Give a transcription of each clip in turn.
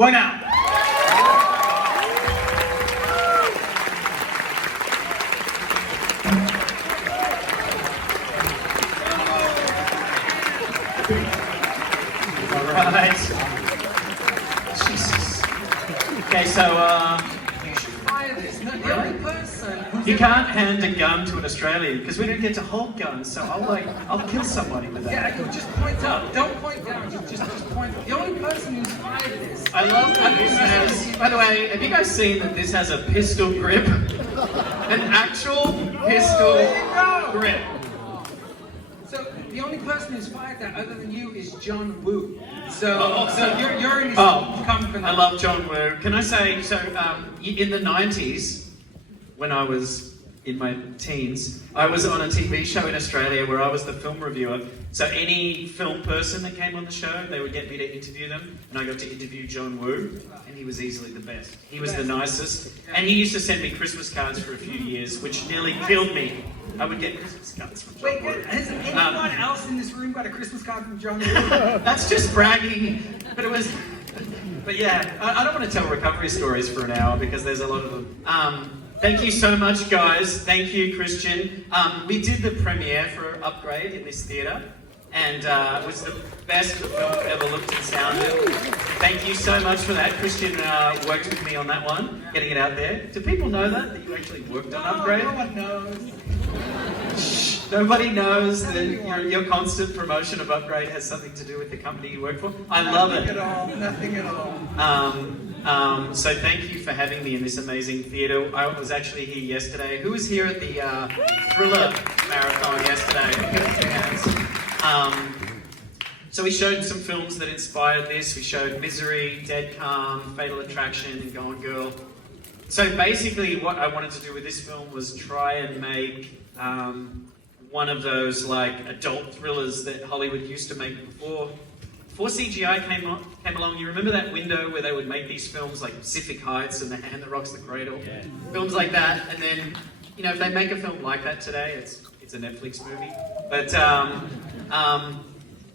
Whannell. Alright. Jesus. Okay, so, You should fire this. No, the only person who's you can't hand a gun to an Australian because we don't get to hold guns, so I'll kill somebody with that. Yeah, you just point up. Don't point down. Just point. The only person who's fired this. I love that this has, by the way, have you guys seen that this has a pistol grip? An actual pistol grip. So the only person who's fired that other than you is John Woo. So you're in his company. I love John Woo. Can I say, so in the 90s, when I was in my teens, I was on a TV show in Australia where I was the film reviewer. So any film person that came on the show, they would get me to interview them, and I got to interview John Woo, and he was easily the best. He was the nicest, and he used to send me Christmas cards for a few years, which nearly killed me. I would get Christmas cards from John Woo. Has anyone else in this room got a Christmas card from John Woo? That's just bragging, but it was... But yeah, I don't want to tell recovery stories for an hour because there's a lot of them. Thank you so much, guys. Thank you, Christian. We did the premiere for Upgrade in this theatre, and it was the best the film ever looked and sounded. Thank you so much for that. Christian worked with me on that one, getting it out there. Do people know that you actually worked on Upgrade? No one knows. Shh, nobody knows that your constant promotion of Upgrade has something to do with the company you work for. I love it. Nothing at all. So thank you for having me in this amazing theatre. I was actually here yesterday. Who was here at the Thriller Marathon yesterday? So we showed some films that inspired this. We showed Misery, Dead Calm, Fatal Attraction, and Gone Girl. So basically what I wanted to do with this film was try and make one of those like adult thrillers that Hollywood used to make before CGI came along. You remember that window where they would make these films like Pacific Heights and The Hand That Rocks the Cradle? Yeah. Films like that, and then, you know, if they make a film like that today, it's a Netflix movie. But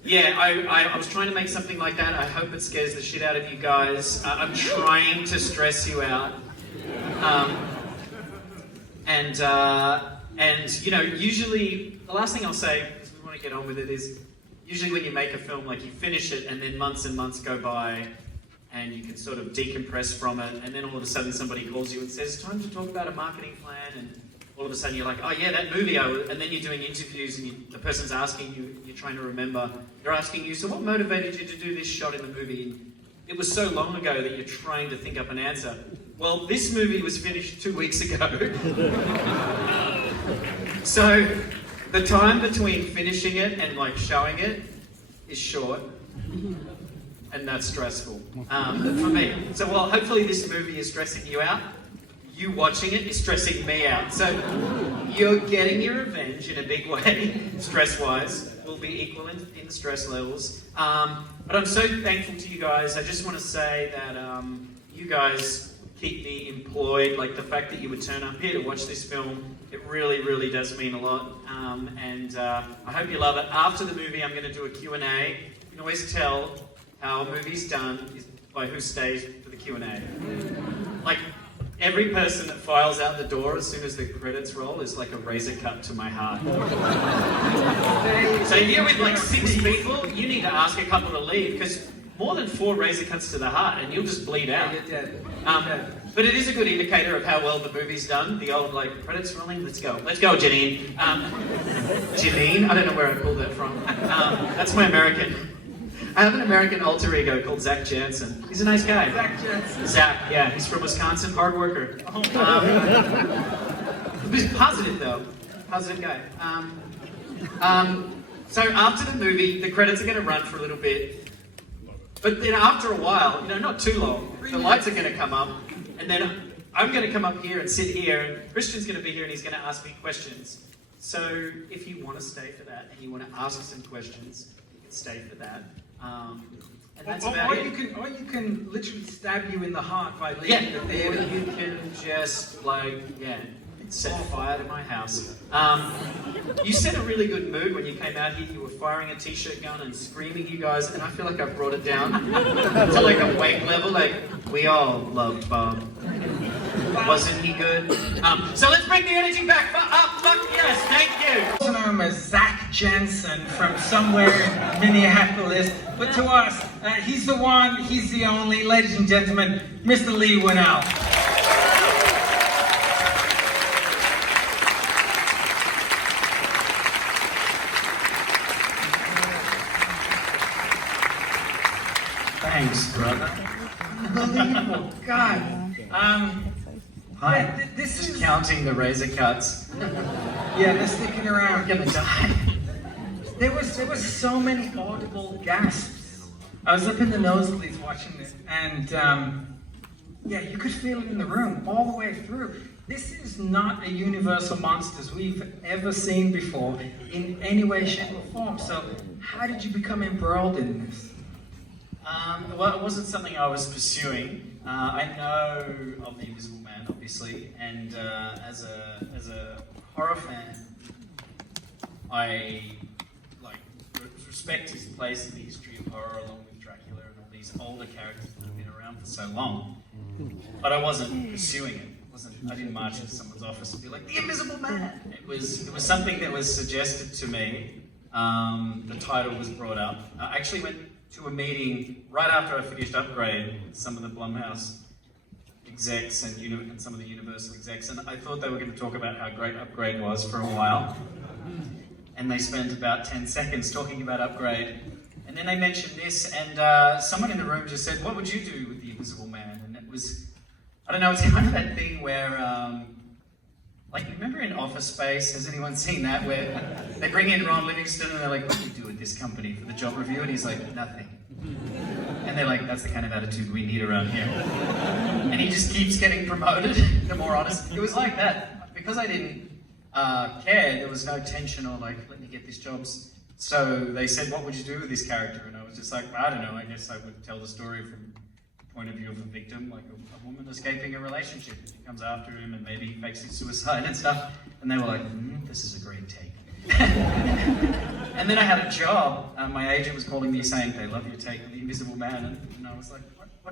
yeah, I was trying to make something like that. I hope it scares the shit out of you guys. I'm trying to stress you out. And you know, usually, the last thing I'll say, because we want to get on with it, is usually when you make a film, like you finish it and then months and months go by and you can sort of decompress from it, and then all of a sudden somebody calls you and says, time to talk about a marketing plan, and all of a sudden you're like, oh yeah, that movie, and then you're doing interviews and the person's asking you, you're trying to remember, they're asking you, so what motivated you to do this shot in the movie? And it was so long ago that you're trying to think up an answer. Well, this movie was finished 2 weeks ago. So the time between finishing it and like showing it is short, and that's stressful for me. So well, hopefully this movie is stressing you out. You watching it is stressing me out. So you're getting your revenge in a big way, stress-wise. We'll be equal in the stress levels. But I'm so thankful to you guys. I just want to say that you guys keep me employed. Like the fact that you would turn up here to watch this film, it really, really does mean a lot. And I hope you love it. After the movie, I'm going to do a Q&A. You can always tell how a movie's done is by who stays for the Q&A. Like, every person that files out the door as soon as the credits roll is like a razor cut to my heart. So if you're with like 6 people, you need to ask a couple to leave, because more than 4 razor cuts to the heart and you'll just bleed out. You're dead. But it is a good indicator of how well the movie's done. The old like, credits rolling, let's go. Let's go, Janine. Janine? I don't know where I pulled that from. That's my American. I have an American alter ego called Zach Jansen. He's a nice guy. Zach Jansen. Zach, yeah, he's from Wisconsin, hard worker. He's positive though, positive guy. So after the movie, the credits are going to run for a little bit, but then after a while, you know, not too long, the lights are going to come up, and then I'm going to come up here and sit here, and Christian's going to be here and he's going to ask me questions. So if you want to stay for that and you want to ask some questions, you can stay for that. And that's about it. Or you can literally stab you in the heart by leaving the theater. Or you can just like, yeah. set fire to my house. You set a really good mood when you came out here. You were firing a t-shirt gun and screaming, you guys, and I feel like I brought it down to like a weight level. Like, we all loved Bob. Wasn't he good? So let's bring the energy back up. Look, yes, thank you. Also known as Zach Jensen from somewhere in Minneapolis, but to us, he's the one, he's the only, ladies and gentlemen, Mr. Leigh Whannell. Thanks, brother. Unbelievable, God. Hi. This Just is counting the razor cuts. Yeah, they're sticking around. I'm gonna die. There was so many audible gasps. I was up in the nosebleeds watching this, and yeah, you could feel it in the room all the way through. This is not a Universal Monsters we've ever seen before in any way, shape, or form. So, how did you become embroiled in this? Well, it wasn't something I was pursuing. I know of The Invisible Man, obviously, and as a horror fan, I respect his place in the history of horror, along with Dracula and all these older characters that have been around for so long. But I wasn't pursuing it. I didn't march into someone's office and be like, "The Invisible Man." It was something that was suggested to me. The title was brought up. I actually went to a meeting right after I finished Upgrade with some of the Blumhouse execs and some of the Universal execs, and I thought they were going to talk about how great Upgrade was for a while. And they spent about 10 seconds talking about Upgrade, and then they mentioned this, and someone in the room just said, "What would you do with the Invisible Man?" And it was, I don't know, it's kind of that thing where, like, remember in Office Space, has anyone seen that, where they bring in Ron Livingston and they're like, "What do you do at this company for the job review?" And he's like, "Nothing." And they're like, "That's the kind of attitude we need around here." And he just keeps getting promoted, the more honest. It was like that. Because I didn't care, there was no tension or like, "Let me get these jobs." So they said, "What would you do with this character?" And I was just like, "I don't know, I guess I would tell the story from the point of view of a victim, like a woman escaping a relationship. She comes after him and maybe fakes his suicide and stuff." And they were like, "This is a great take." And then I had a job. My agent was calling me saying, "They love your take on The Invisible Man." And I was like,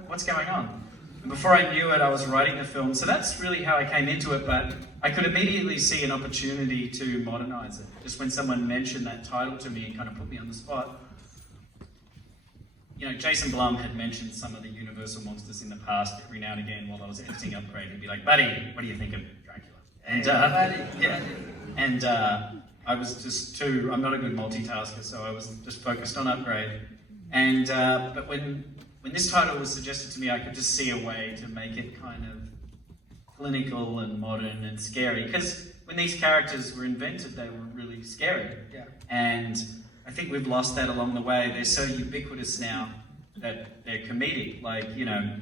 what's going on? And before I knew it, I was writing the film. So that's really how I came into it, but I could immediately see an opportunity to modernize it. Just when someone mentioned that title to me and kind of put me on the spot. You know, Jason Blum had mentioned some of the Universal monsters in the past. Every now and again while I was editing Upgrade, he'd be like, "Buddy, what do you think of Dracula?" And I was just I'm not a good multitasker, so I was just focused on Upgrade. And but when this title was suggested to me, I could just see a way to make it kind of clinical and modern and scary. Because when these characters were invented, they were really scary. Yeah. And I think we've lost that along the way. They're so ubiquitous now that they're comedic. Like, you know,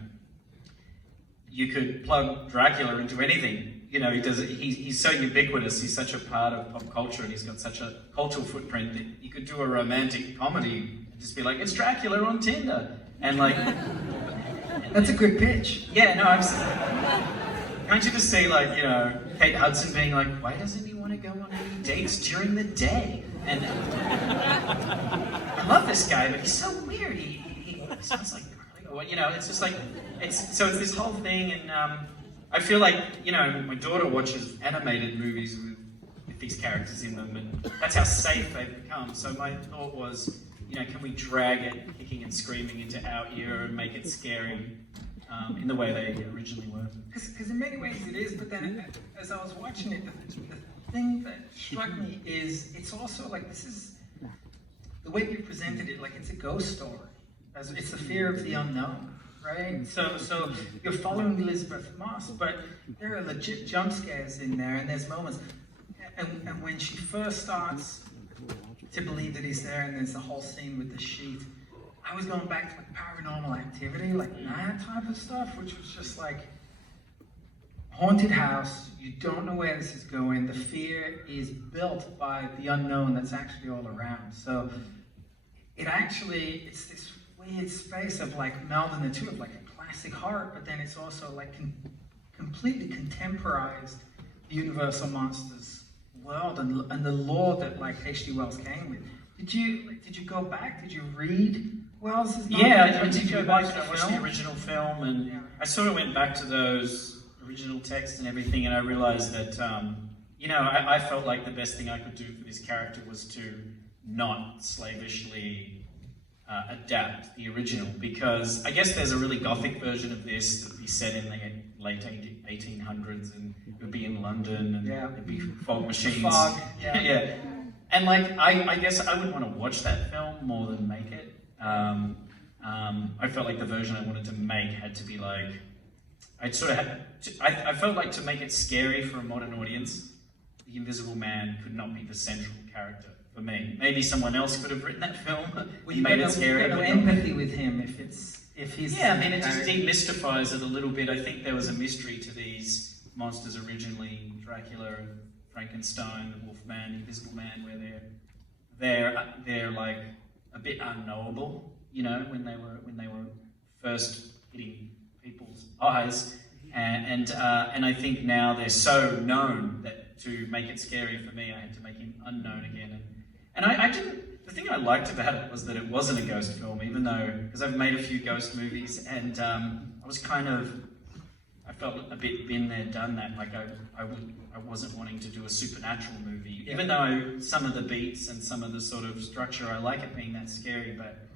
you could plug Dracula into anything. You know, he's so ubiquitous, he's such a part of pop culture, and he's got such a cultural footprint that you could do a romantic comedy and just be like, "It's Dracula on Tinder." And like... That's a good pitch. Yeah, no, can't you just see, like, you know, Kate Hudson being like, "Why doesn't he want to go on any dates during the day?" And I love this guy, but he's so weird. He sounds like, you know, it's just like, it's this whole thing, and I feel like, you know, my daughter watches animated movies with these characters in them, and that's how safe they've become. So my thought was, you know, can we drag it kicking and screaming into our era and make it scary in the way they originally were? Because in many ways it is, but then as I was watching it, the thing that struck me is it's also like, this is the way we presented it, like it's a ghost story. It's the fear of the unknown, right? So you're following Elisabeth Moss, but there are legit jump scares in there, and there's moments, and when she first starts to believe that he's there, and there's the whole scene with the sheet, I was going back to like Paranormal Activity, like that type of stuff, which was just like haunted house, you don't know where this is going, the fear is built by the unknown that's actually all around. So it's this weird space of like melding the two, of like a classic horror, but then it's also like completely contemporized Universal Monsters world and the lore that like H.G. Wells came with. Did you go back? Did you read Wells's novel? Yeah, I Did did you go watch back. the I watched film? the original film, and Yeah. I sort of went back to those original texts and everything, and I realized that, I felt like the best thing I could do for this character was to not slavishly adapt the original, because I guess there's a really gothic version of this that would be set in the late 1800s, and it would be in London, and Yeah. it'd be fog machines. Fog, yeah. Yeah. And like, I guess I would want to watch that film more than make it. I felt like the version I wanted to make had to be like, I felt like to make it scary for a modern audience, the Invisible Man could not be the central character for me. Maybe someone else could have written that film and made it scary. You've got no empathy with him if he's. Yeah, I mean, it just demystifies it a little bit. I think there was a mystery to these monsters originally, Dracula, Frankenstein, the Wolfman, Invisible Man, where they're like a bit unknowable, when they were first hitting people's eyes, and I think now they're so known that to make it scary for me, I had to make him unknown again, and I didn't. The thing I liked about it was that it wasn't a ghost film, even though, because I've made a few ghost movies, and I felt a bit been there, done that. Like I wasn't wanting to do a supernatural movie, even though some of the beats and some of the sort of structure, I like it being that scary. But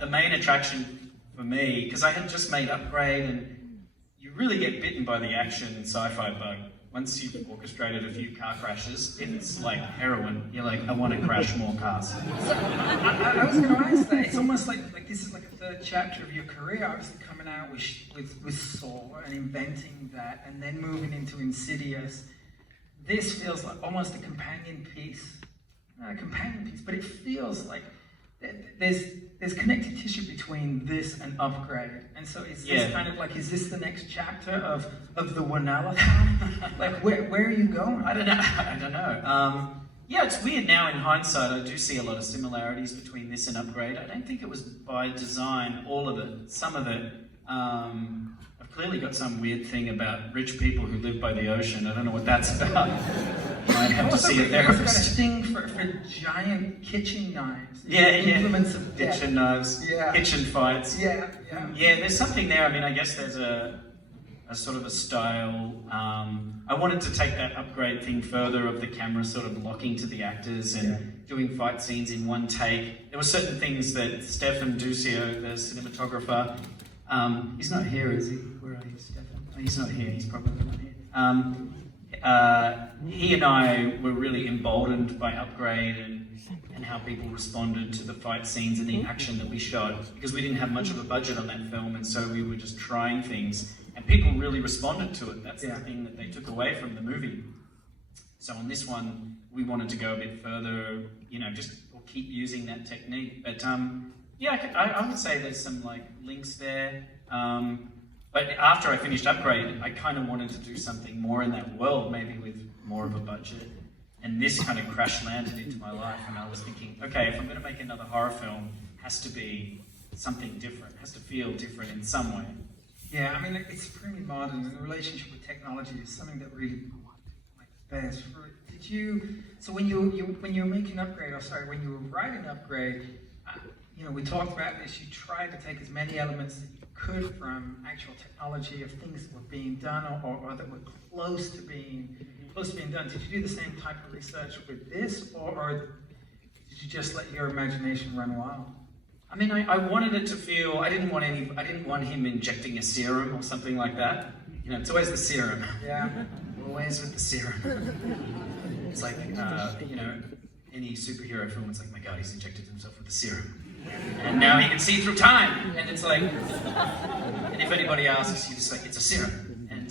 the main attraction for me, because I had just made Upgrade, and you really get bitten by the action sci-fi bug. Once you've orchestrated a few car crashes, it's like heroin. You're like, I want to crash more cars. I was going to ask that. It's almost like this is like a third chapter of your career, obviously coming out with Saw and inventing that, and then moving into Insidious. This feels like almost a companion piece. Not a companion piece, but it feels like there's connective tissue between this and Upgrade. And so is this kind of like, is this the next chapter of the Whannell? Like, where are you going? I don't know. Yeah, it's weird now in hindsight. I do see a lot of similarities between this and Upgrade. I don't think it was by design, all of it. Some of it, I've clearly got some weird thing about rich people who live by the ocean. I don't know what that's about. You might have to see a therapist. I've got a thing for giant kitchen knives. Yeah. Implements of death. Kitchen knives, Yeah. kitchen fights. Yeah. Yeah, there's something there. I mean, I guess there's a sort of a style. I wanted to take that Upgrade thing further, of the camera sort of locking to the actors and doing fight scenes in one take. There were certain things that Stefan Ducio, the cinematographer, he's not here, is he? Where are you, Stefan? Oh, he's not here. He's probably not here. He and I were really emboldened by Upgrade and how people responded to the fight scenes and the action that we shot, because we didn't have much of a budget on that film, and so we were just trying things, and people really responded to it. That's the thing that they took away from the movie. So on this one, we wanted to go a bit further, or keep using that technique. But I would say there's some like links there. But after I finished Upgrade, I kind of wanted to do something more in that world, maybe with more of a budget. And this kind of crash landed into my life, and I was thinking, okay, if I'm going to make another horror film, it has to be something different. It has to feel different in some way. Yeah, I mean, it's pretty modern, and the relationship with technology is something that really bears fruit. So when you were making Upgrade, when you were writing Upgrade, we talked about this, you tried to take as many elements that you could from actual technology of things that were being done or that were close to being done. Did you do the same type of research with this, or did you just let your imagination run wild? I mean, I wanted it to feel. I didn't want him injecting a serum or something like that. It's always the serum. Yeah. Always with the serum. It's like any superhero film. It's like, my God, he's injected himself with the serum, and now he can see through time. And it's like, and if anybody asks, you just like, it's a serum. And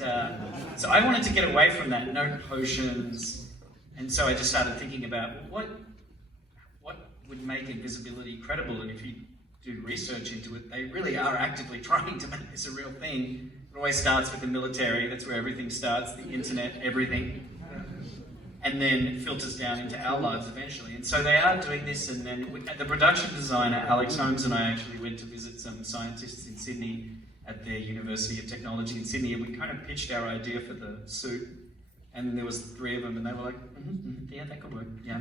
so I wanted to get away from that. No potions. And so I just started thinking about what would make Invisibility credible, and if you do research into it, they really are actively trying to make this a real thing. It always starts with the military. That's where everything starts, the internet, everything. And then it filters down into our lives eventually. And so they are doing this, and then the production designer, Alex Holmes, and I actually went to visit some scientists in Sydney at the University of Technology in Sydney, and we kind of pitched our idea for the suit. And there was 3 of them, and they were like, yeah, that could work. Yeah.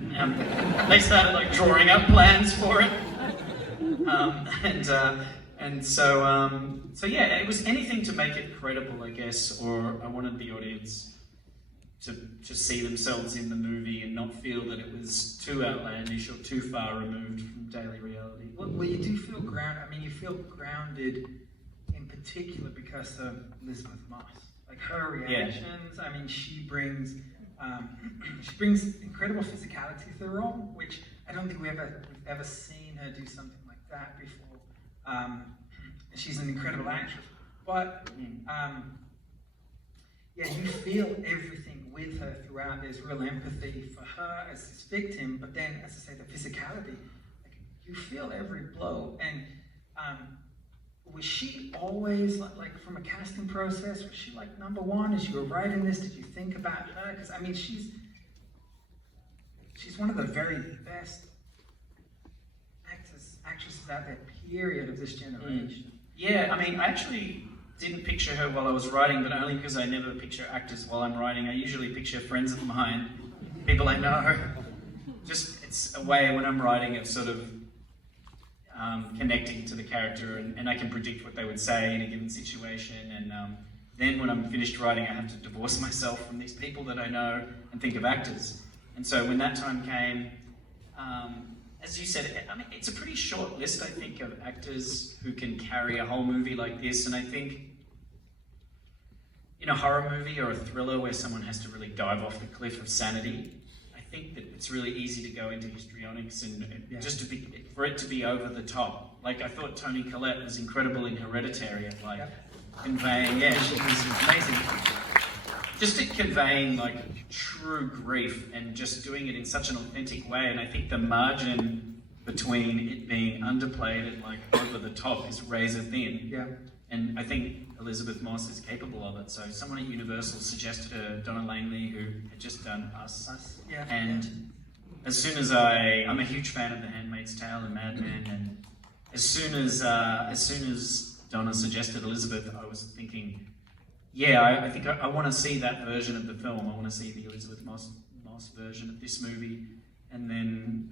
They started like drawing up plans for it, so yeah, it was anything to make it credible, I guess. Or I wanted the audience to see themselves in the movie and not feel that it was too outlandish or too far removed from daily reality. Well, you do feel grounded. I mean, you feel grounded in particular because of Elisabeth Moss. Like her reactions. I mean, she brings incredible physicality to the role, which I don't think we've ever seen her do something like that before. She's an incredible actress, but yeah, you feel everything with her throughout. There's real empathy for her as this victim, but then, as I say, the physicality. Like, you feel every blow. And was she always, like from a casting process, was she like number one as you were writing this? Did you think about her? Because I mean, she's one of the very best actresses out there, period, of this generation. Yeah, I mean, I actually didn't picture her while I was writing, but only because I never picture actors while I'm writing. I usually picture friends of mine, people I know. Just, it's a way when I'm writing of sort of connecting to the character, and I can predict what they would say in a given situation. And then when I'm finished writing, I have to divorce myself from these people that I know and think of actors. And so when that time came, as you said, I mean, it's a pretty short list, I think, of actors who can carry a whole movie like this. And I think in a horror movie or a thriller where someone has to really dive off the cliff of sanity, I think that it's really easy to go into histrionics and just for it to be over the top. Like, I thought Toni Collette was incredible in Hereditary at like conveying, she was amazing. Just at conveying like true grief and just doing it in such an authentic way. And I think the margin between it being underplayed and like over the top is razor thin. Yeah. And I think Elisabeth Moss is capable of it. So someone at Universal suggested her, Donna Langley, who had just done Us. Yeah. And as soon as I'm a huge fan of The Handmaid's Tale and Mad Men, and as soon as Donna suggested Elisabeth, I was thinking, yeah, I think I want to see that version of the film. I want to see the Elisabeth Moss version of this movie. And then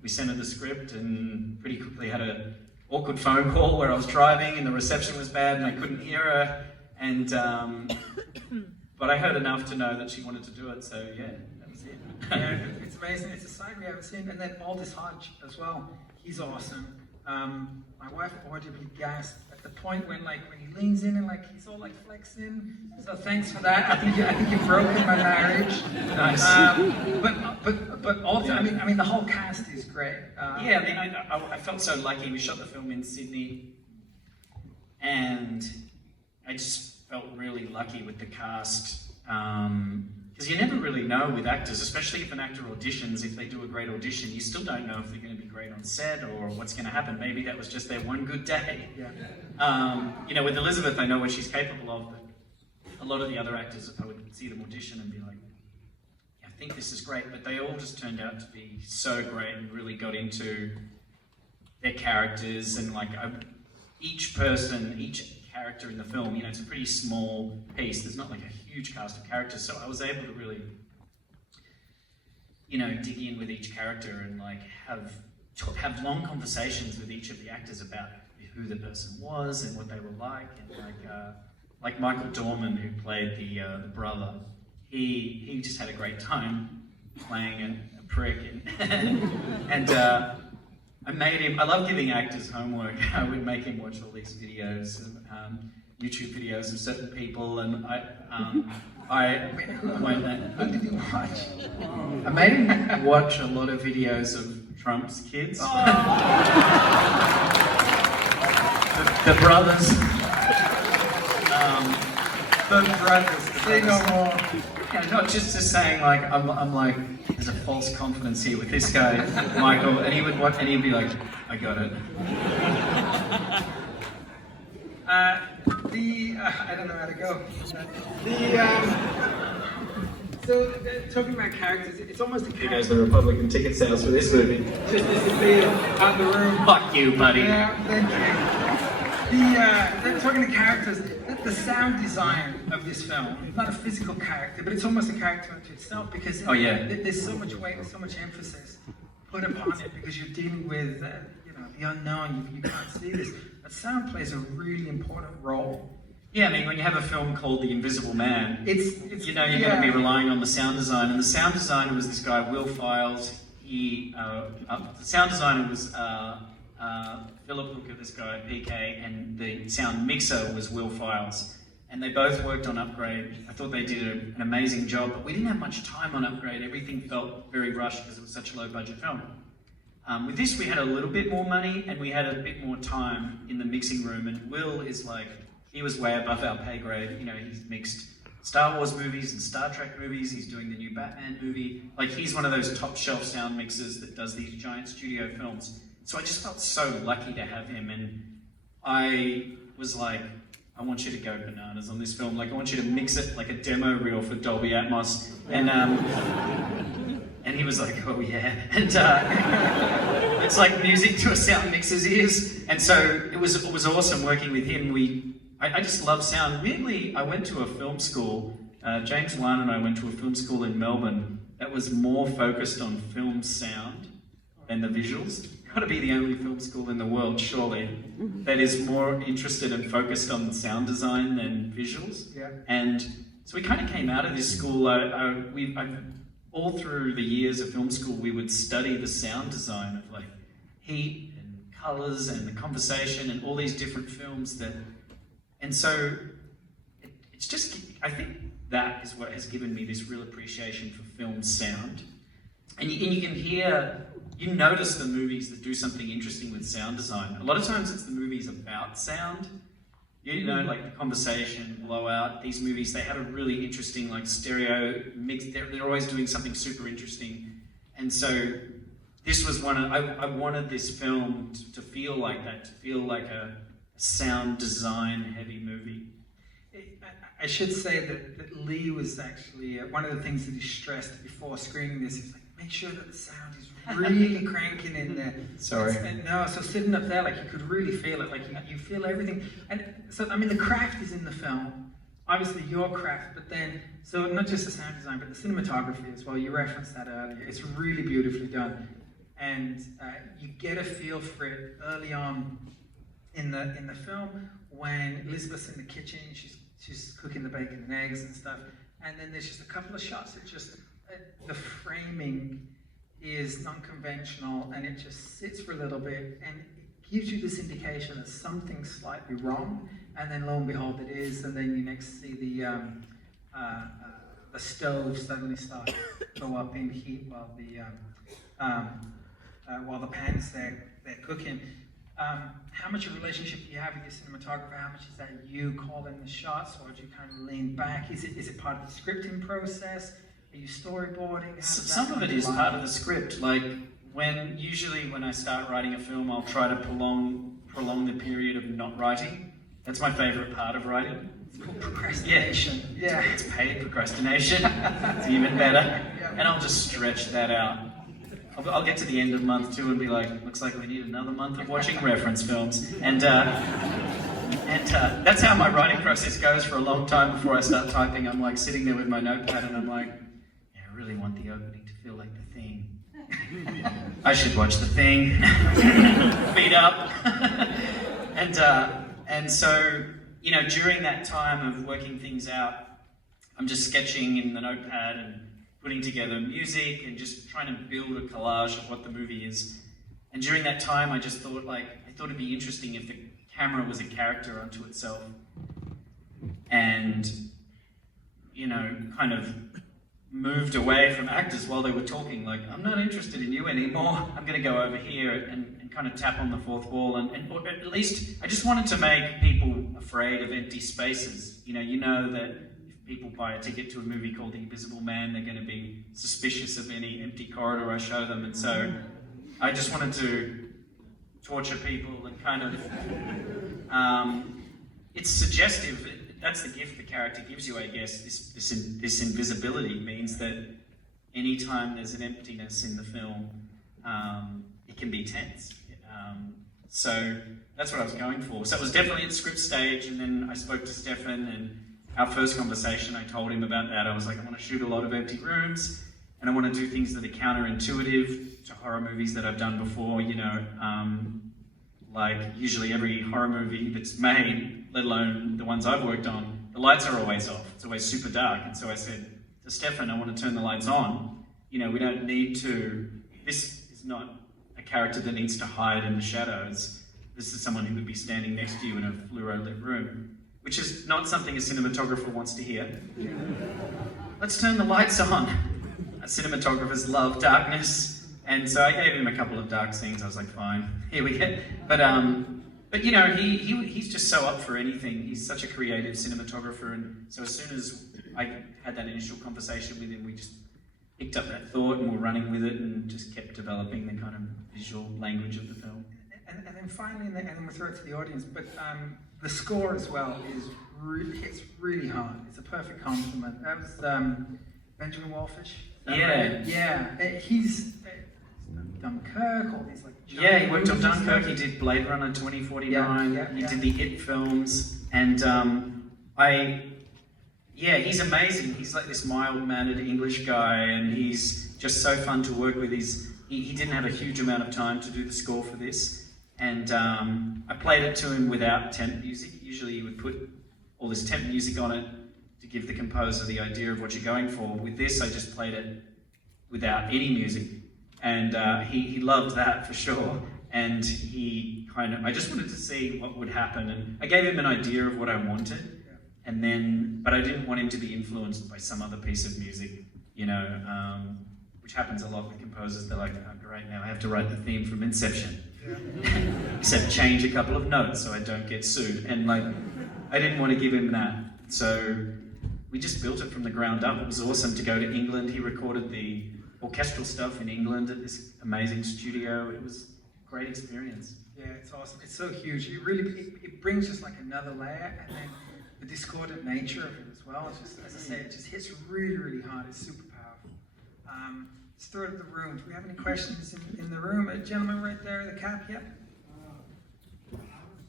we sent her the script and pretty quickly had an awkward phone call where I was driving and the reception was bad and I couldn't hear her. And but I heard enough to know that she wanted to do it, so yeah, that was it. Yeah, it's amazing. It's a side we haven't seen. And then Aldous Hodge as well. He's awesome. My wife audibly gasped at the point when he leans in and like he's all like flexing. So thanks for that. I think you've broken my marriage. Nice. But also, I mean the whole cast is great. Yeah, I mean I felt so lucky. We shot the film in Sydney, and I just felt really lucky with the cast. Because you never really know with actors, especially if an actor auditions, if they do a great audition, you still don't know if they're going to be great on set or what's going to happen. Maybe that was just their one good day. Yeah. With Elisabeth, I know what she's capable of, but a lot of the other actors, I would see them audition and be like, I think this is great, but they all just turned out to be so great and really got into their characters and each character in the film, it's a pretty small piece. There's not like a huge cast of characters, so I was able to really, dig in with each character and have long conversations with each of the actors about who the person was and what they were like. And like Michael Dorman, who played the brother, he just had a great time playing a prick, and I love giving actors homework. I would make him watch all these videos, YouTube videos of certain people, and Who did you watch? I made him watch a lot of videos of Trump's kids. The brothers. The brothers. Say no more. Yeah, not just saying I'm like, there's a false confidence here with this guy, Michael, and he would watch and he'd be like, I got it. I don't know how to go. Talking about characters, it's almost a Here character. goes the Republican ticket sales for this movie. Just disappeared out the room. Fuck you, buddy. Yeah, thank you. Talking to characters, the sound design of this film, not a physical character, but it's almost a character unto itself, because Oh, yeah. there's so much weight, so much emphasis put upon it, because you're dealing with the unknown. You can't see this. But sound plays a really important role. Yeah, I mean, when you have a film called The Invisible Man, It's you're going to be relying on the sound design, and the sound designer was this guy, Will Files. The sound designer was Philip Hooker, this guy at PK, and the sound mixer was Will Files. And they both worked on Upgrade. I thought they did an amazing job, but we didn't have much time on Upgrade. Everything felt very rushed because it was such a low-budget film. With this, we had a little bit more money, and we had a bit more time in the mixing room, and Will is like, he was way above our pay grade. You know, he's mixed Star Wars movies and Star Trek movies. He's doing the new Batman movie. Like, he's one of those top shelf sound mixers that does these giant studio films. So I just felt so lucky to have him, and I was like, I want you to go bananas on this film. Like, I want you to mix it like a demo reel for Dolby Atmos. And he was like, oh yeah. And it's like music to a sound mixer's ears. And so it was awesome working with him. I just love sound. Weirdly, I went to a film school. James Wan and I went to a film school in Melbourne that was more focused on film sound than the visuals. Got to be the only film school in the world, surely, that is more interested and focused on sound design than visuals. Yeah. And so we kind of came out of this school. All through the years of film school, we would study the sound design of like heat and colours and the conversation and all these different films that. And so it's just, I think that is what has given me this real appreciation for film sound. And you can hear, you notice the movies that do something interesting with sound design. A lot of times it's the movies about sound. You know, like The Conversation, Blowout, these movies, they have a really interesting like stereo mix. They're always doing something super interesting. And so this was I wanted this film to feel like that, to feel like a sound design heavy movie. I should say that Leigh was actually, one of the things that he stressed before screening this, he was like, make sure that the sound is really cranking in there. Sorry. No, so sitting up there, like, you could really feel it, like, you feel everything. And so, I mean, the craft is in the film, obviously your craft, but then, so not just the sound design, but the cinematography as well. You referenced that earlier. It's really beautifully done. And you get a feel for it early on in the film when Elisabeth's in the kitchen, she's cooking the bacon and eggs and stuff, and then there's just a couple of shots that just, the framing is non-conventional, and it just sits for a little bit, and it gives you this indication that something's slightly wrong, and then lo and behold it is, and then you next see the stove suddenly start to go up in heat while the pan's they're cooking. How much of a relationship do you have with your cinematographer? How much is that you calling the shots, or do you kind of lean back? Is it part of the scripting process? Are you storyboarding? Some of it is part of the script. Like usually when I start writing a film, I'll try to prolong the period of not writing. That's my favorite part of writing. It's called procrastination. Yeah. It's paid procrastination. It's even better. And I'll just stretch that out. I'll get to the end of month 2 and be like, looks like we need another month of watching reference films. And that's how my writing process goes for a long time before I start typing. I'm like sitting there with my notepad and I'm like, yeah, I really want the opening to feel like The Thing. I should watch The Thing. Beat up. And so, you know, during that time of working things out, I'm just sketching in the notepad and putting together music and just trying to build a collage of what the movie is. And during that time, I just thought, I thought it'd be interesting if the camera was a character unto itself. And, you know, kind of moved away from actors while they were talking, like, I'm not interested in you anymore. I'm gonna go over here and kind of tap on the fourth wall. Or at least, I just wanted to make people afraid of empty spaces. You know that people buy a ticket to a movie called The Invisible Man, they're going to be suspicious of any empty corridor I show them, and so I just wanted to torture people and kind of, it's suggestive. That's the gift the character gives you, I guess. This invisibility means that anytime there's an emptiness in the film, it can be tense. So that's what I was going for. So it was definitely at the script stage, and then I spoke to Stefan, and our first conversation, I told him about that. I was like, I want to shoot a lot of empty rooms, and I want to do things that are counterintuitive to horror movies that I've done before, you know, like usually every horror movie that's made, let alone the ones I've worked on, the lights are always off. It's always super dark. And so I said to Stefan, I want to turn the lights on. You know, we don't need to, this is not a character that needs to hide in the shadows. This is someone who would be standing next to you in a fluoro-lit room, which is not something a cinematographer wants to hear. Let's turn the lights on. Cinematographers love darkness. And so I gave him a couple of dark scenes. I was like, fine, here we go. But you know, he's just so up for anything. He's such a creative cinematographer. And so as soon as I had that initial conversation with him, we just picked up that thought and we're running with it and just kept developing the kind of visual language of the film. And then finally, and then we'll throw it to the audience, but the score as well is it's really hard. It's a perfect compliment. That was Benjamin Wallfish. Yeah. He's Dunkirk, all these like... Yeah, he worked on Dunkirk, he did Blade Runner 2049, he did the It films, and he's amazing. He's like this mild-mannered English guy, and he's just so fun to work with. He didn't have a huge amount of time to do the score for this, and I played it to him without temp music. Usually he would put all this temp music on it to give the composer the idea of what you're going for. With this, I just played it without any music. And he loved that for sure. And I just wanted to see what would happen. And I gave him an idea of what I wanted. And then, but I didn't want him to be influenced by some other piece of music, you know, which happens a lot with composers. They're like, oh, great, now I have to write the theme from Inception. Except change a couple of notes so I don't get sued. And like, I didn't want to give him that. So we just built it from the ground up. It was awesome to go to England. He recorded the orchestral stuff in England at this amazing studio. It was a great experience. Yeah, it's awesome. It's so huge. It brings just like another layer, and then the discordant nature of it as well. It's just, as I say, it just hits really, really hard. It's super powerful. Let's throw it to the room. Do we have any questions in the room? A gentleman right there, the cap, yep. I was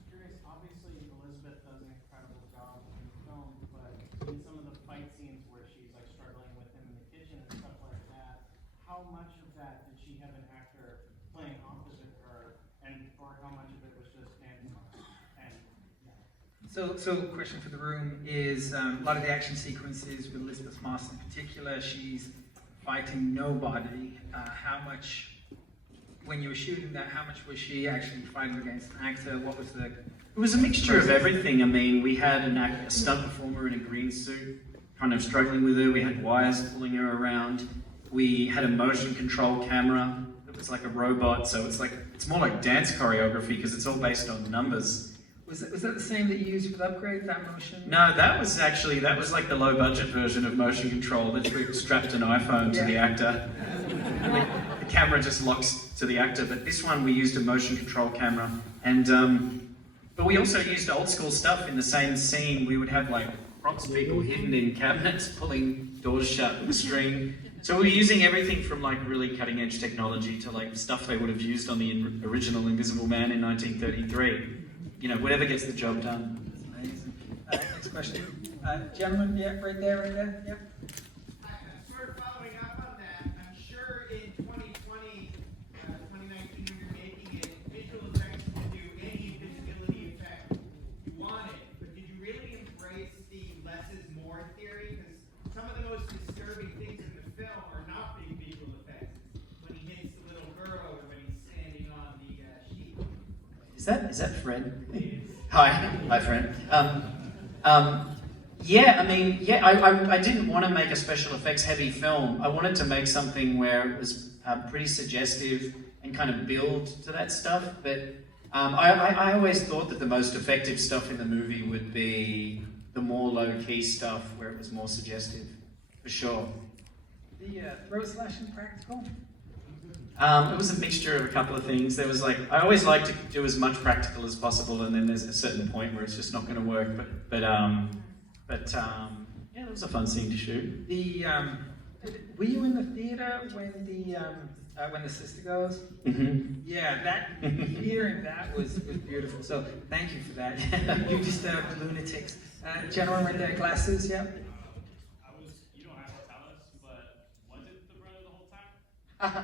curious, obviously Elisabeth does an incredible job in the film, but in some of the fight scenes where she's like struggling with him in the kitchen and stuff like that, how much of that did she have an actor playing opposite her, or how much of it was just dancing? So the question for the room is, a lot of the action sequences with Elisabeth Moss in particular, she's fighting nobody. How much, when you were shooting that, how much was she actually fighting against an actor? What was the... It was a mixture of everything. I mean, we had a stunt performer in a green suit, kind of struggling with her. We had wires pulling her around. We had a motion control camera that was like a robot, so it's more like dance choreography because it's all based on numbers. Was that the same that you used with Upgrade, that motion? No, that was like the low budget version of motion control. Literally strapped an iPhone to the actor. The camera just locks to the actor, but this one we used a motion control camera. And but we also used old school stuff in the same scene. We would have like props people hidden in cabinets, pulling doors shut with a string. So we were using everything from like really cutting edge technology to like stuff they would have used on the original Invisible Man in 1933. You know, whatever gets the job done. Amazing. Next question. Gentleman, yeah, right there, yeah. Sort of following up on that, I'm sure in 2020, 2019, when you're making it, visual effects can do any invisibility effect you wanted, but did you really embrace the less is more theory? Because some of the most disturbing things in the film are not big visual effects. When he hits the little girl or when he's standing on the sheet. Is that Fred? Hi, Fred. I didn't want to make a special effects heavy film. I wanted to make something where it was pretty suggestive and kind of build to that stuff. But I always thought that the most effective stuff in the movie would be the more low-key stuff where it was more suggestive, for sure. The throat slashing practical? It was a mixture of a couple of things. There was like, I always like to do as much practical as possible, and then there's a certain point where it's just not going to work. But yeah, it was a fun scene to shoot. Were you in the theater when the when the sister goes. Mm-hmm. Yeah, that hearing that was beautiful. So thank you for that. You disturbed lunatics. Gentleman right there, glasses. Yeah. You don't have to tell us, but was it the brother the whole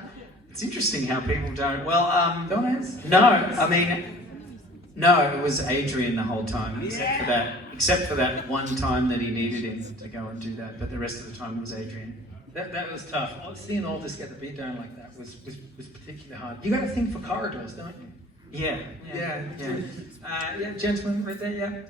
time? It's interesting how people don't. Well, Don't answer. no, I mean, no, it was Adrian the whole time, except for that one time that he needed him to go and do that. But the rest of the time it was Adrian. That was tough. Seeing all this get the beat down like that was particularly hard. You got to think for corridors, don't you? Yeah. Yeah, gentleman right there. Yeah. Yes.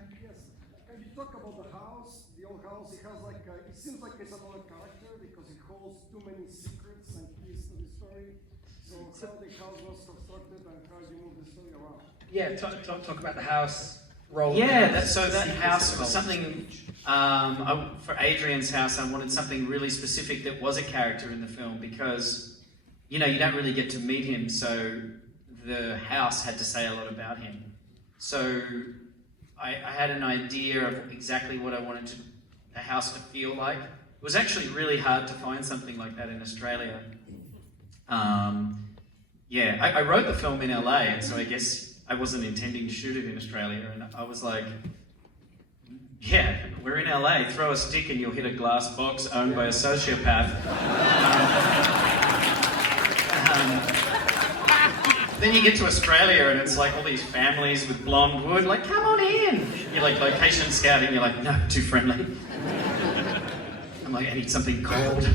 Can you talk about the house, the old house? It has like it seems like it's another character because it holds too many secrets and keys to the story. So how the house was constructed and how you move the story around? Yeah. Talk about the house role. Yeah, that house was something. For Adrian's house, I wanted something really specific that was a character in the film because, you don't really get to meet him, so the house had to say a lot about him. So I had an idea of exactly what I wanted the house to feel like. It was actually really hard to find something like that in Australia. I wrote the film in LA, and so I guess I wasn't intending to shoot it in Australia, and I was like, yeah, we're in LA, throw a stick and you'll hit a glass box owned by a sociopath. Then you get to Australia and it's like all these families with blonde wood, like, come on in. You're like location scouting, you're like, no, too friendly. I'm like, I need something cold.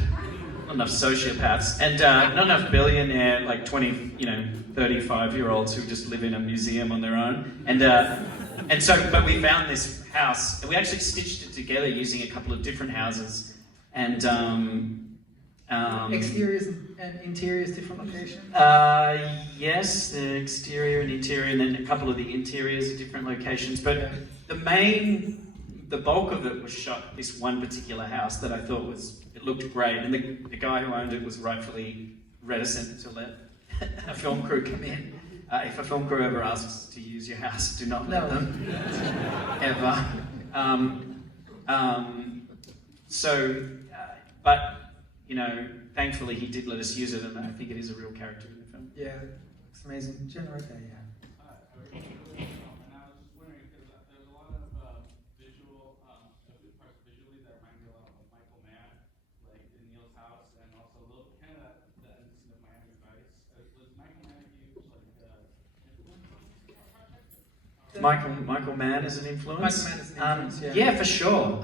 Not enough sociopaths. And not enough billionaire, like 20, 35-year-olds who just live in a museum on their own. But we found this house, and we actually stitched it together using a couple of different houses. And exteriors and interiors, different locations? Yes, the exterior and interior, and then a couple of the interiors at different locations. But the bulk of it was shot at this one particular house that I thought it looked great. And the guy who owned it was rightfully reticent to let a film crew come in. If a film crew ever asks to use your house, do not let them. Ever. Thankfully he did let us use it, and I think it is a real character in the film. Yeah, it's amazing. Jen, right there, yeah. And I was just wondering, because there's a lot of visual, parts visually that remind me a lot of Michael Mann, like in Neil's house, and also a little kind of the innocent of Miami Vice. Was Michael Mann a huge influence? Michael Mann is an influence? Michael Mann is an influence, yeah. Yeah, for sure.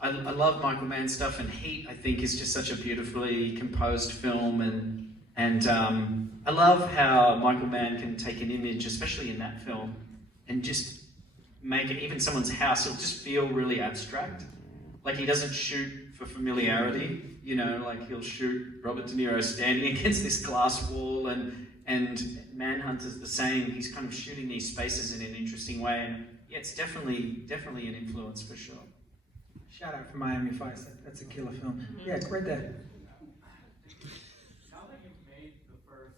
I love Michael Mann's stuff, and Heat, I think, is just such a beautifully composed film, and I love how Michael Mann can take an image, especially in that film, and just make it, even someone's house, it'll just feel really abstract. Like he doesn't shoot for familiarity, like he'll shoot Robert De Niro standing against this glass wall, and Manhunter's the same. He's kind of shooting these spaces in an interesting way, and yeah, it's definitely an influence for sure. Shout out for Miami Vice. That's a killer film. Yeah, it's right there. Now that you've made the first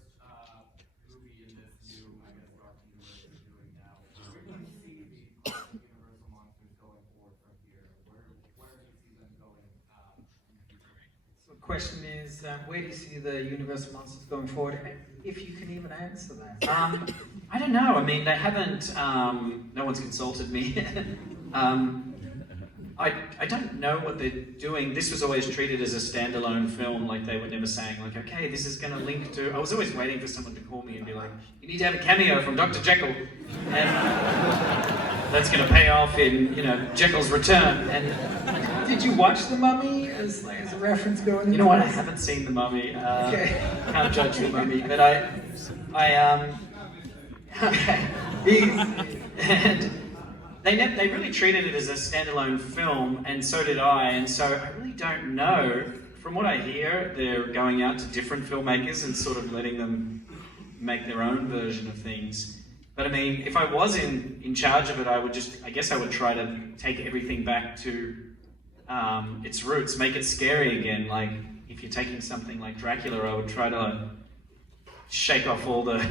movie in this new, dark universe you're doing now, where do you see the Universal monsters going forward from here? Where do you see them going in the future? So the question is, where do you see the Universal monsters going forward? If you can even answer that. I don't know. I mean, they haven't. No one's consulted me. I don't know what they're doing. This was always treated as a standalone film, like they were never saying, like, okay, this is going to link to... I was always waiting for someone to call me and be like, you need to have a cameo from Dr. Jekyll. And that's going to pay off in, Jekyll's return. And did you watch The Mummy as a reference going into you know what? I this? haven't seen The Mummy. Okay. Can't judge The Mummy, but and they really treated it as a standalone film, and so did I, and so I really don't know. From what I hear, they're going out to different filmmakers and sort of letting them make their own version of things. But I mean, if I was in charge of it, I guess I would try to take everything back to its roots, make it scary again. Like, if you're taking something like Dracula, I would try to shake off all the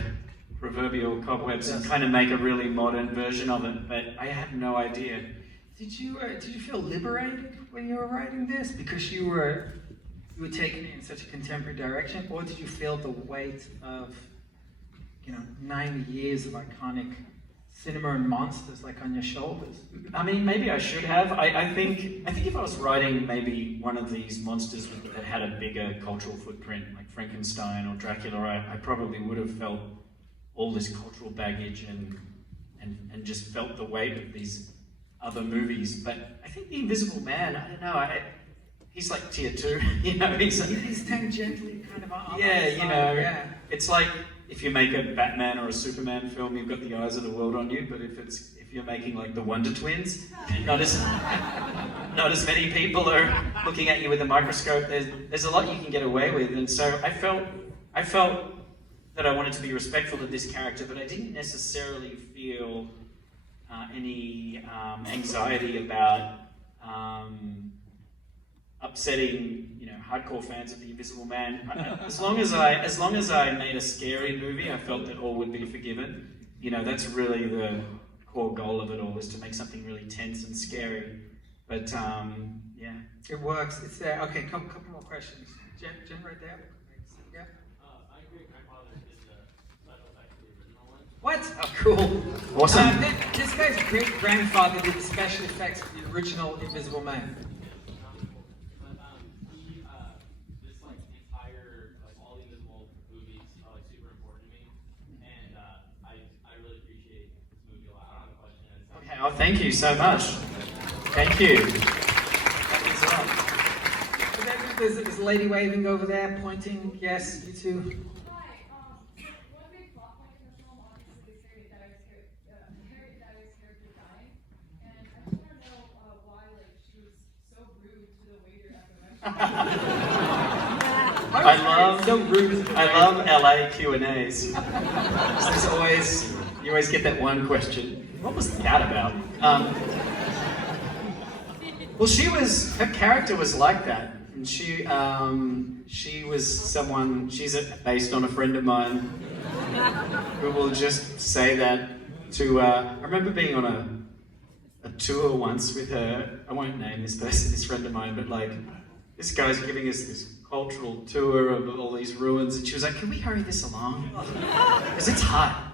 proverbial cobwebs and kind of make a really modern version of it, but I have no idea. Did you feel liberated when you were writing this? Because you were you were taking it in such a contemporary direction, or did you feel the weight of, 90 years of iconic cinema and monsters like on your shoulders? I mean, maybe I should have. I think if I was writing maybe one of these monsters that had a bigger cultural footprint, like Frankenstein or Dracula, I probably would have felt all this cultural baggage and just felt the weight of these other movies. But I think The Invisible Man, I don't know, he's like tier 2, He's tangentially kind of on yeah, the side, yeah. It's like if you make a Batman or a Superman film, you've got the eyes of the world on you. But if you're making like the Wonder Twins, not as many people are looking at you with a microscope. There's a lot you can get away with, and so I felt that I wanted to be respectful of this character, but I didn't necessarily feel any anxiety about upsetting, hardcore fans of The Invisible Man. As long as I made a scary movie, I felt that all would be forgiven. That's really the core goal of it all, is to make something really tense and scary. But yeah, it works. It's there. Okay, couple more questions. Jen right there. Yeah. My great-grandfather did the special effects for the original one. What? oh, cool, awesome. This guy's great-grandfather did the special effects for the original Invisible Man. All the Invisible movies are like super important to me, and I really appreciate this movie a lot. I don't have a question. Okay, oh, thank you so much. Thank you. That means a lot. There's a lady waving over there, pointing. Yes, you too. Hi, one big plot point in the film, obviously, is Harriet Dagger's character dying, and I just want to know why, she was so rude to the waiter at the restaurant. I love LA Q&As. You always get that one question. What was that about? Well, her character was like that, and she was someone. She's based on a friend of mine who will just say that to. I remember being on a tour once with her. I won't name this person, this friend of mine, but this guy's giving us this cultural tour of all these ruins, and she was like, "Can we hurry this along? Because it's hot."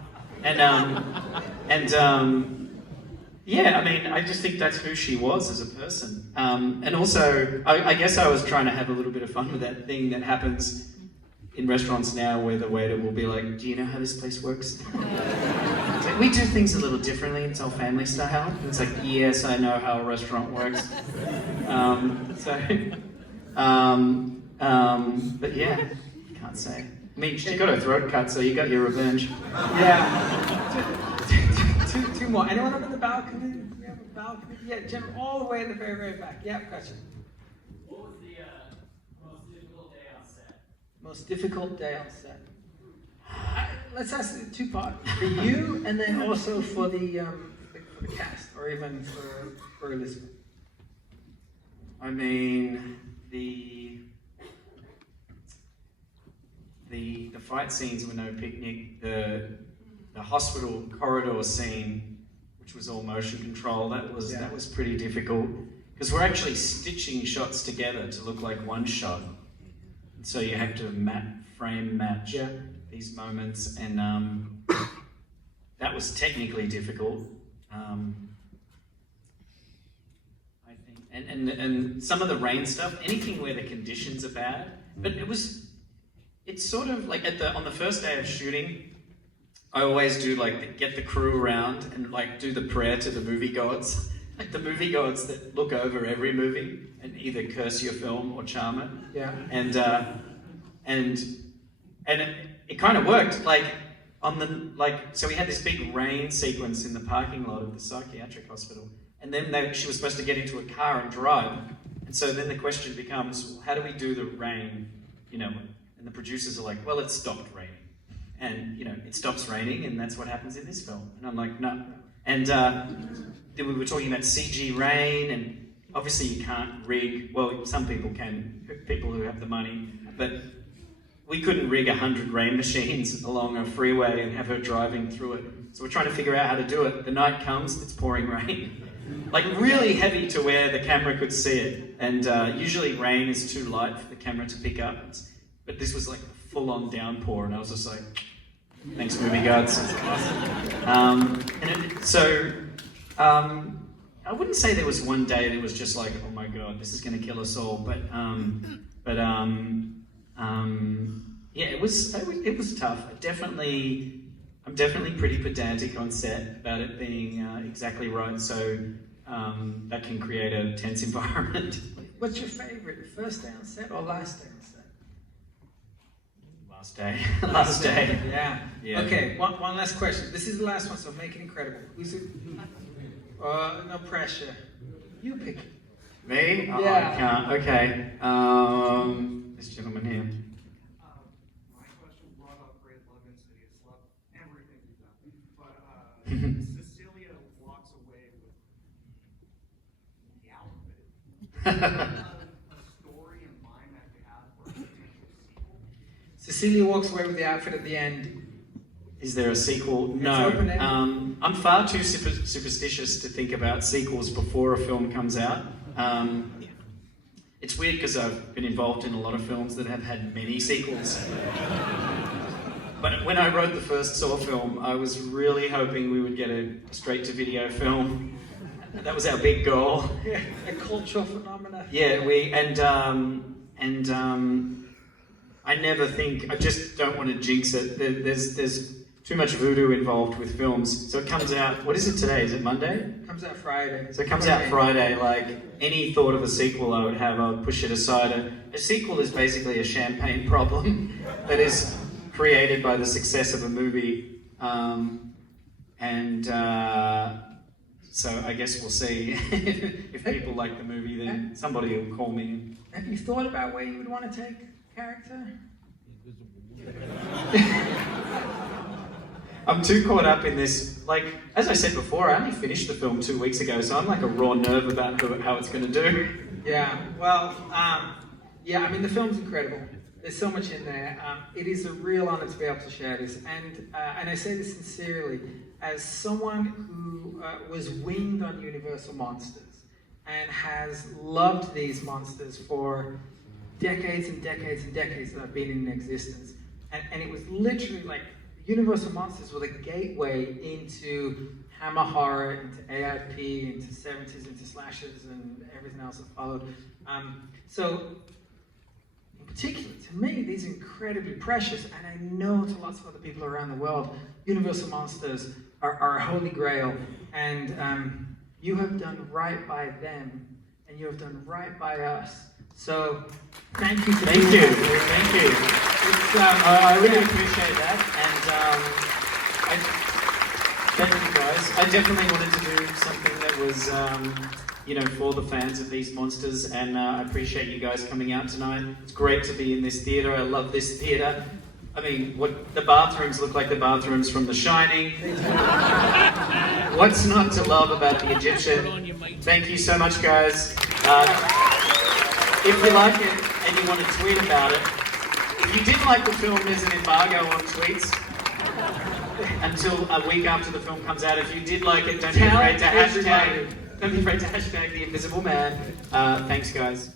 Yeah, I mean, I just think that's who she was as a person. And also, I guess I was trying to have a little bit of fun with that thing that happens in restaurants now, where the waiter will be like, "Do you know how this place works?" It's like, "We do things a little differently. It's all family style." And it's like, "Yes, I know how a restaurant works." But yeah, can't say. I mean, she got her throat cut, so you got your revenge. Yeah. Two more. Anyone up in the balcony? We have a balcony. Yeah, Jim, all the way in the very, very back. Yeah, question. What was the most difficult day on set? Most difficult day on set. Let's ask it two-part. For you, and then also for the cast, or even for Elisabeth. I mean, the fight scenes were no picnic. The hospital corridor scene, which was all motion control, that was pretty difficult, because we're actually stitching shots together to look like one shot. And so you have to frame match these moments, and that was technically difficult. I think, and some of the rain stuff, anything where the conditions are bad, but it's sort of like on the first day of shooting, I always do get the crew around and do the prayer to the movie gods, like the movie gods that look over every movie and either curse your film or charm it. Yeah. And it kind of worked. So we had this big rain sequence in the parking lot of the psychiatric hospital, and then she was supposed to get into a car and drive. And so then the question becomes, well, how do we do the rain? And the producers are like, well, it stopped raining. And, it stops raining, and that's what happens in this film. And I'm like, no. And then we were talking about CG rain, and obviously you can't rig, well, some people can, people who have the money, but we couldn't rig 100 rain machines along a freeway and have her driving through it. So we're trying to figure out how to do it. The night comes, it's pouring rain. like really heavy to where the camera could see it. And usually rain is too light for the camera to pick up. But this was like a full-on downpour, and I was just like, thanks, movie gods. I wouldn't say there was one day that was just like, oh my god, this is going to kill us all. But yeah, it was tough. I'm definitely pretty pedantic on set about it being exactly right. So that can create a tense environment. What's your favorite? First day on set or last day on set? Last day. Yeah. Yeah. Okay, one last question. This is the last one, so make it incredible. Who's it? No pressure. You pick. Me? Oh, Yeah. I can't. Okay. This gentleman here. My question brought up great love Insidious. Love everything you've done. But Cecilia walks away with the outfit. A story in mind that you have for a potential sequel? Cecilia walks away with the outfit at the end. Is there a sequel? No. open-ended. I'm far too superstitious to think about sequels before a film comes out. It's weird because I've been involved in a lot of films that have had many sequels. But when I wrote the first Saw film, I was really hoping we would get a straight-to-video film. That was our big goal. Yeah, a cultural phenomenon. Yeah, I never think, I just don't want to jinx it. There's too much voodoo involved with films. So it comes out, what is it today? Is it Monday? Comes out Friday. So it comes out Friday. Like any thought of a sequel I would have, I would push it aside. A sequel is basically a champagne problem that is created by the success of a movie. So I guess we'll see if people like the movie, then somebody will call me. Have you thought about where you would want to take character? I'm too caught up in this. Like, as I said before, I only finished the film 2 weeks ago, so I'm like a raw nerve about how it's going to do. Yeah, well, yeah, I mean, the film's incredible. There's so much in there. It is a real honor to be able to share this. And I say this sincerely, as someone who was winged on Universal Monsters and has loved these monsters for decades and decades and decades that I've been in existence. And it was literally like, Universal Monsters were the gateway into Hammer horror, into AIP, into 70s, into slashers, and everything else that followed. So, in particular, to me, these are incredibly precious, and I know to lots of other people around the world, Universal Monsters are a holy grail, and you have done right by them, and you have done right by us. So, thank you for Thank doing you. that. Thank you. I really appreciate that, and thank you guys. I definitely wanted to do something that was, for the fans of these monsters, and I appreciate you guys coming out tonight. It's great to be in this theatre. I love this theatre. I mean, what the bathrooms look like the bathrooms from The Shining. What's not to love about The Egyptian? Thank you so much, guys. If you like it and you want to tweet about it, if you didn't like the film, there's an embargo on tweets until a week after the film comes out. If you did like it, don't be afraid to hashtag The Invisible Man. Thanks, guys.